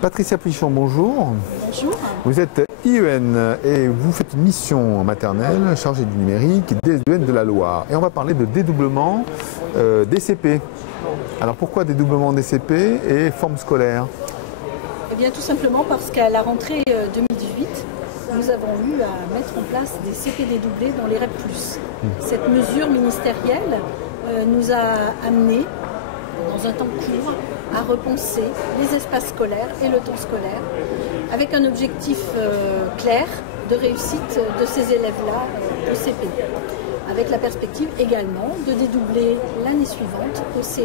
Patricia Plichon, bonjour. Bonjour. Vous êtes IEN et vous faites une mission maternelle chargée du numérique des IEN de la Loire. Et on va parler de dédoublement des CP. Alors pourquoi dédoublement des CP et forme scolaire? Eh bien tout simplement parce qu'à la rentrée 2018, nous avons eu à mettre en place des CP dédoublés dans les REP+. Cette mesure ministérielle nous a amené, dans un temps court, à repenser les espaces scolaires et le temps scolaire, avec un objectif clair de réussite de ces élèves-là au CP, avec la perspective également de dédoubler l'année suivante au CE1.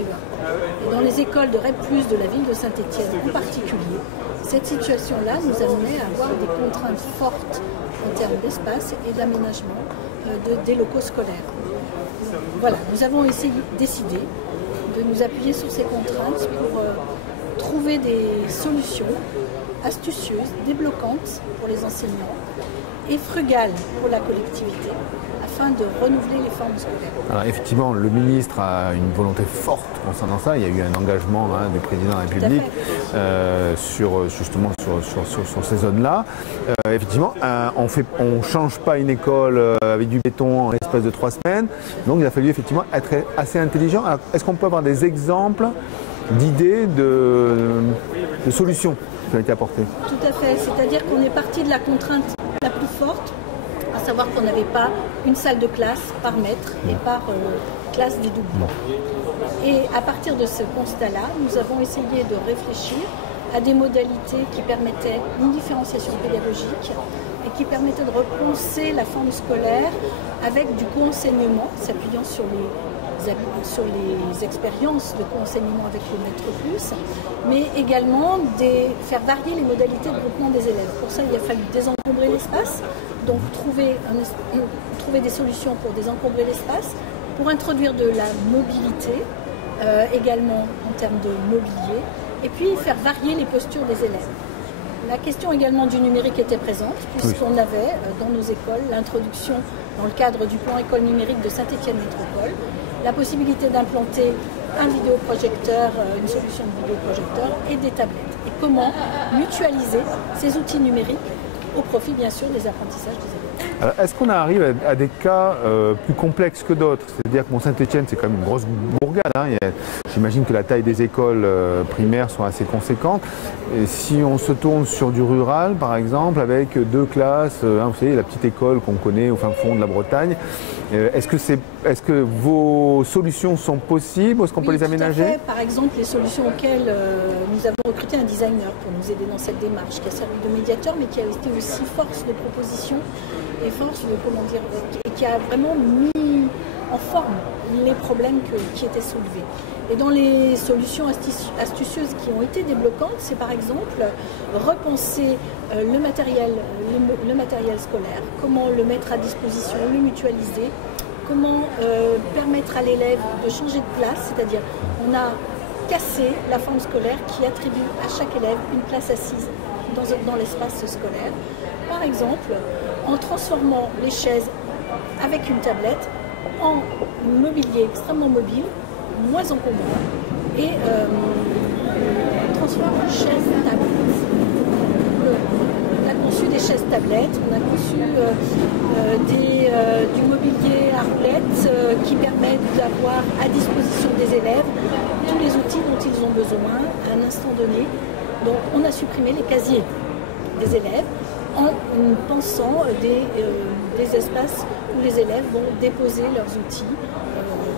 Et dans les écoles de REP+, de la ville de Saint-Étienne en particulier, cette situation-là nous amenait à avoir des contraintes fortes en termes d'espace et d'aménagement des locaux scolaires. Voilà, nous avons décidé de nous appuyer sur ces contraintes pour trouver des solutions astucieuses, débloquantes pour les enseignants et frugales pour la collectivité, afin de renouveler les formes scolaires. Alors effectivement, le ministre a une volonté forte concernant ça. Il y a eu un engagement du président de la République sur ces zones-là. Effectivement, on ne change pas une école avec du béton en l'espace de 3 semaines. Donc il a fallu effectivement être assez intelligent. Est-ce qu'on peut avoir des exemples d'idées, de solutions qui ont été apportées? Tout à fait. C'est-à-dire qu'on est parti de la contrainte la plus forte, à savoir qu'on n'avait pas une salle de classe par maître et par classe dédoublement. Et à partir de ce constat-là, nous avons essayé de réfléchir à des modalités qui permettaient une différenciation pédagogique et qui permettaient de repenser la forme scolaire avec du co-enseignement, s'appuyant sur les expériences de co-enseignement avec le Maître Plus, mais également faire varier les modalités de groupement des élèves. Pour ça, il a fallu désencombrer l'espace, donc trouver des solutions pour désencombrer l'espace, pour introduire de la mobilité, également en termes de mobilier, et puis faire varier les postures des élèves. La question également du numérique était présente, puisqu'on avait dans nos écoles l'introduction, dans le cadre du plan école numérique de Saint-Étienne Métropole, la possibilité d'implanter un vidéoprojecteur, une solution de vidéoprojecteur et des tablettes. Et comment mutualiser ces outils numériques au profit bien sûr des apprentissages des élèves. Alors, est-ce qu'on arrive à des cas plus complexes que d'autres? C'est-à-dire que Saint-Étienne, c'est quand même une grosse bourgade. J'imagine que la taille des écoles primaires sont assez conséquentes. Et si on se tourne sur du rural, par exemple, avec 2 classes, vous savez, la petite école qu'on connaît au fin fond de la Bretagne, est-ce que vos solutions sont possibles? Est-ce qu'on peut les aménager? Tout à fait. Par exemple, les solutions auxquelles nous avons recruté un designer pour nous aider dans cette démarche, qui a servi de médiateur, mais qui a été aussi force de proposition et force de, et qui a vraiment mis en forme les problèmes qui étaient soulevés. Et dans les solutions astucieuses qui ont été débloquantes, c'est par exemple repenser le matériel scolaire, comment le mettre à disposition, le mutualiser, comment permettre à l'élève de changer de place, c'est-à-dire on a cassé la forme scolaire qui attribue à chaque élève une place assise dans l'espace scolaire. Par exemple, en transformant les chaises avec une tablette en mobilier extrêmement mobile, moins encombrant, et on transforme les chaises tablettes. On a conçu des chaises tablettes, on a conçu du mobilier à roulettes qui permettent d'avoir à disposition des élèves tous les outils dont ils ont besoin à un instant donné. Donc on a supprimé les casiers des élèves en pensant des espaces où les élèves vont déposer leurs outils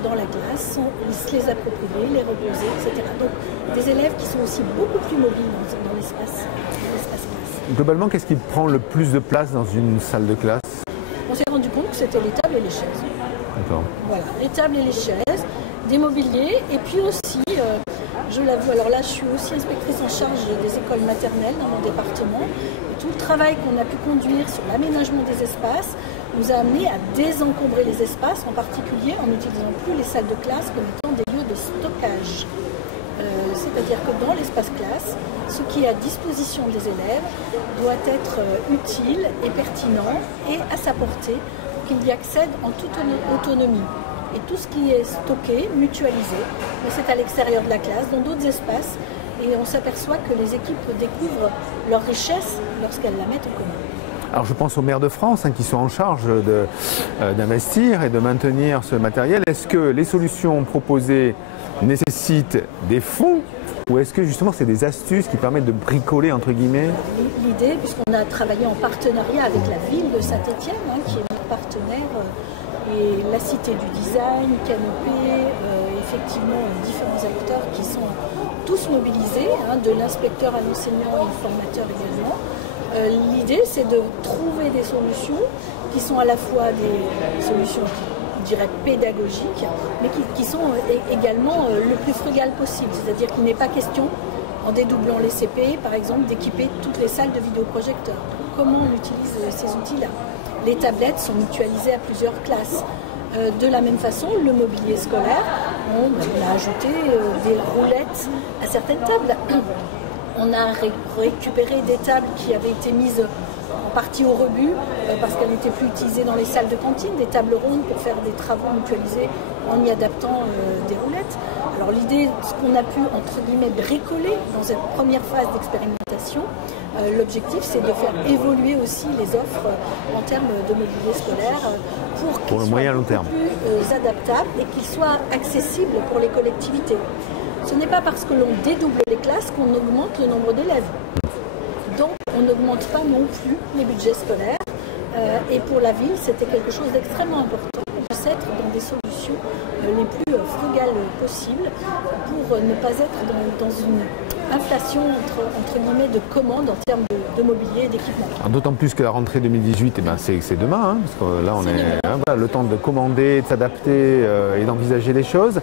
dans la classe, se les approprier, les reposer, etc. Donc des élèves qui sont aussi beaucoup plus mobiles dans l'espace classe. Globalement, qu'est-ce qui prend le plus de place dans une salle de classe? On s'est rendu compte que c'était les tables et les chaises. D'accord. Voilà, les tables et les chaises, des mobiliers, et puis aussi, je l'avoue, alors là je suis aussi inspectrice en charge des écoles maternelles dans mon département, et tout le travail qu'on a pu conduire sur l'aménagement des espaces nous a amené à désencombrer les espaces, en particulier en n'utilisant plus les salles de classe comme étant des lieux de stockage. C'est-à-dire que dans l'espace classe, ce qui est à disposition des élèves doit être utile et pertinent et à sa portée pour qu'ils y accèdent en toute autonomie. Et tout ce qui est stocké, mutualisé, mais c'est à l'extérieur de la classe, dans d'autres espaces et on s'aperçoit que les équipes découvrent leur richesse lorsqu'elles la mettent en commun. Alors je pense aux maires de France qui sont en charge d'investir et de maintenir ce matériel. Est-ce que les solutions proposées nécessitent des fonds ou est-ce que justement c'est des astuces qui permettent de bricoler entre guillemets? L'idée, puisqu'on a travaillé en partenariat avec la ville de Saint-Étienne, qui est notre partenaire, et la Cité du Design, Canopée, effectivement différents acteurs qui sont tous mobilisés, de l'inspecteur à l'enseignant et le formateur également. L'idée, c'est de trouver des solutions qui sont à la fois des solutions, je dirais, pédagogiques, mais qui sont également le plus frugal possible. C'est-à-dire qu'il n'est pas question, en dédoublant les CP, par exemple, d'équiper toutes les salles de vidéoprojecteurs. Comment on utilise ces outils-là? Les tablettes sont mutualisées à plusieurs classes. De la même façon, le mobilier scolaire, on a ajouté des roulettes à certaines tables. On a récupéré des tables qui avaient été mises en partie au rebut parce qu'elles n'étaient plus utilisées dans les salles de cantine, des tables rondes pour faire des travaux mutualisés en y adaptant des roulettes. Alors l'idée, ce qu'on a pu entre guillemets bricoler dans cette première phase d'expérimentation, l'objectif c'est de faire évoluer aussi les offres en termes de mobilier scolaire pour qu'ils soient plus adaptables et qu'ils soient accessibles pour les collectivités. Ce n'est pas parce que l'on dédouble les classes qu'on augmente le nombre d'élèves. Donc, on n'augmente pas non plus les budgets scolaires. Et pour la ville, c'était quelque chose d'extrêmement important de s'être dans des solutions les plus frugales possibles pour ne pas être dans une inflation entre guillemets de commandes en termes de mobilier et d'équipement. D'autant plus que la rentrée 2018, c'est demain, parce que là on est le temps de commander, de s'adapter et d'envisager les choses.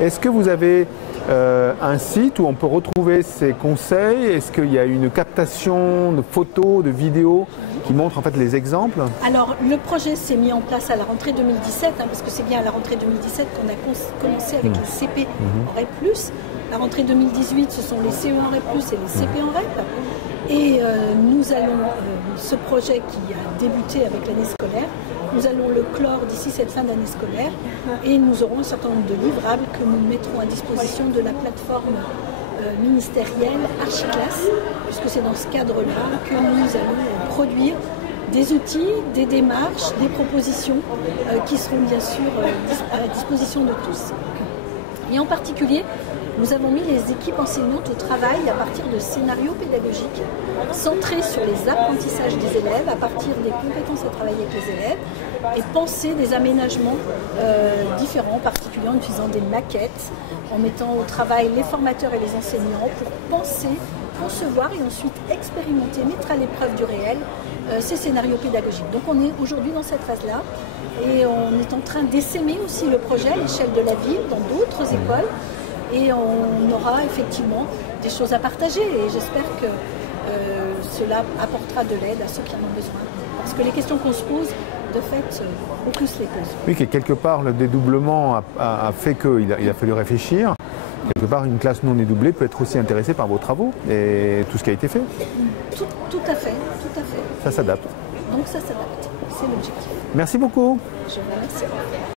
Est-ce que vous avez un site où on peut retrouver ces conseils? Est-ce qu'il y a une captation de photos, de vidéos qui montrent en fait les exemples? Alors le projet s'est mis en place à la rentrée 2017, parce que c'est bien à la rentrée 2017 qu'on a commencé avec les CP en REP+. La rentrée 2018, ce sont les CE1 REP+, et les CP en REP. Et nous allons, ce projet qui a débuté avec l'année scolaire, nous allons le clore d'ici cette fin d'année scolaire et nous aurons un certain nombre de livrables que nous mettrons à disposition de la plateforme ministérielle Archiclass, puisque c'est dans ce cadre-là que nous allons produire des outils, des démarches, des propositions qui seront bien sûr à la disposition de tous. Et en particulier, nous avons mis les équipes enseignantes au travail à partir de scénarios pédagogiques centrés sur les apprentissages des élèves, à partir des compétences à travailler avec les élèves et penser des aménagements différents, en particulier en utilisant des maquettes, en mettant au travail les formateurs et les enseignants pour penser, concevoir et ensuite expérimenter, mettre à l'épreuve du réel ces scénarios pédagogiques. Donc on est aujourd'hui dans cette phase-là et on est en train d'essaimer aussi le projet à l'échelle de la ville, dans d'autres écoles. Et on aura effectivement des choses à partager et j'espère que cela apportera de l'aide à ceux qui en ont besoin. Parce que les questions qu'on se pose, de fait, on tous les pose. Oui, que quelque part, le dédoublement a fait qu'il a fallu réfléchir. Quelque part, une classe non dédoublée peut être aussi intéressée par vos travaux et tout ce qui a été fait. Tout à fait, tout à fait. Ça s'adapte. Donc ça s'adapte, c'est l'objectif. Merci beaucoup. Je vous remercie.